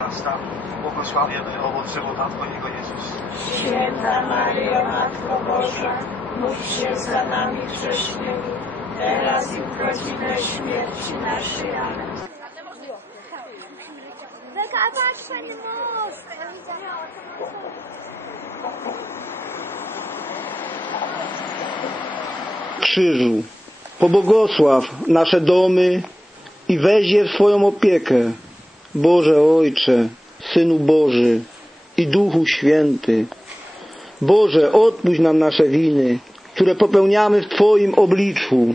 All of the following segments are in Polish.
Nasta, błogosławiony owoc żywota Twojego Jezus. Święta Maryjo, Matko Boża, módl się za nami grzesznymi, teraz i w godzinę śmierci naszej. Amen. Patrz, most! krzyżu. Pobłogosław nasze domy i weź je w swoją opiekę. Boże Ojcze, Synu Boży i Duchu Święty. Boże, odpuść nam nasze winy, które popełniamy w Twoim obliczu.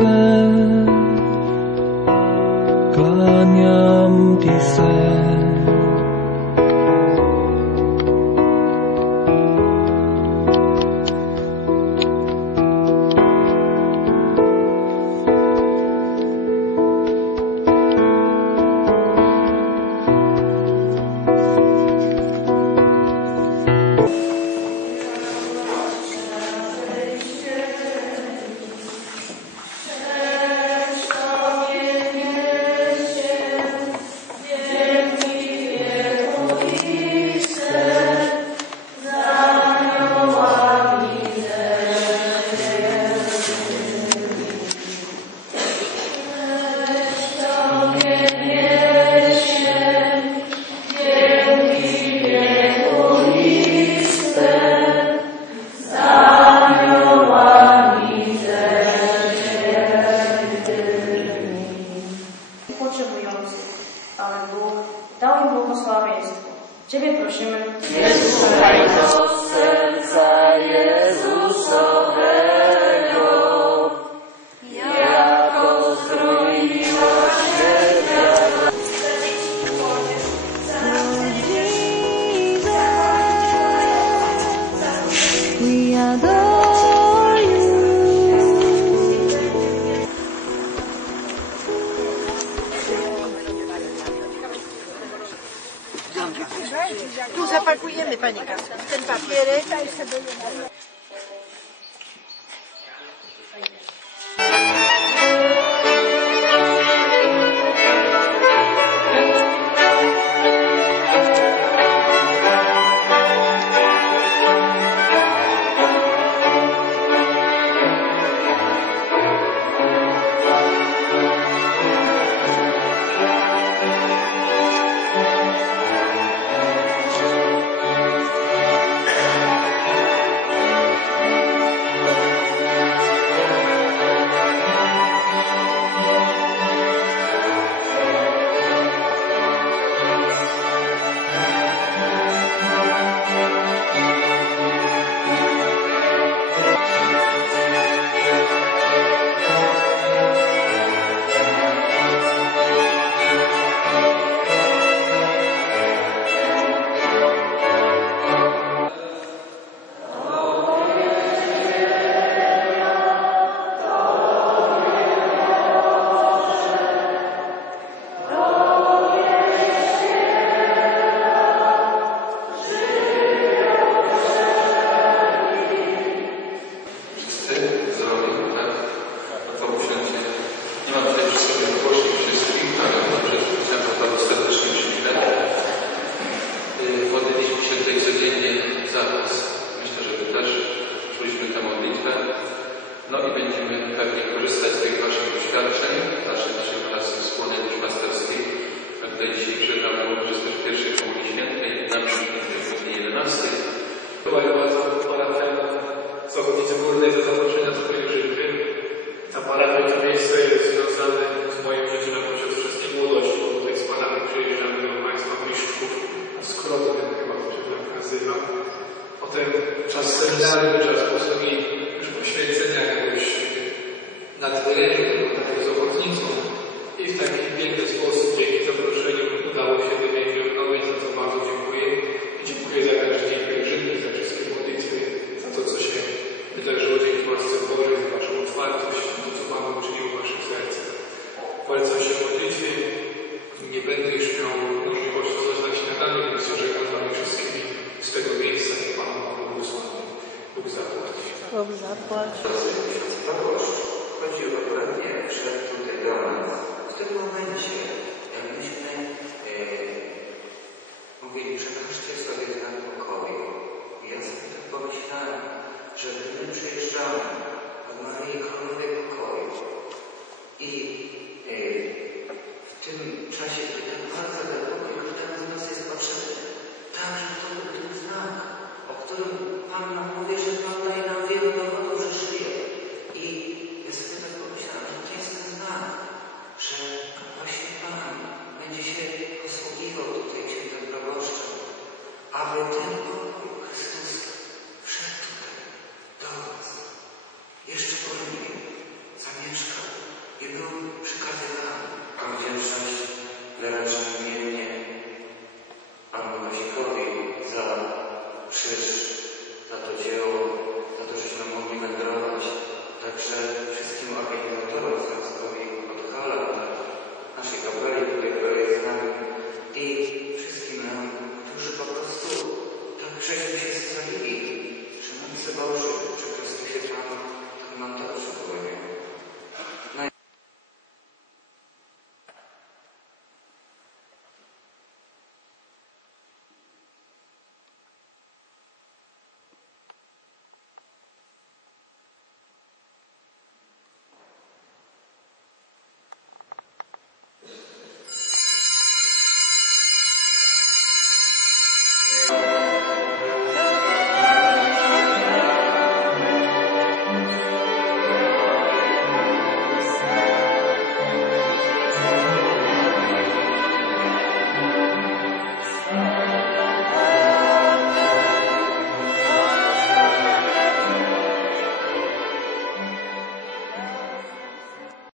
O zapakujemy, Pani ten papierek. będę już miał możliwości zostać śniadanie, więc żegnam Wami wszystkimi z tego miejsca i Pan błogosławi. Bóg zapłaci. Bóg zapłaci. Chodzi o Boganie, wszedł tutaj do nas. W tym momencie, jak myśmy e, mówili, przebaczcie sobie na pokoju. Ja sobie tak pomyślałem, że gdy my przyjeżdżamy od Marii Kokoju i e, w tym czasie będzie się posługiwał tutaj księdzem proboszczem, aby tylko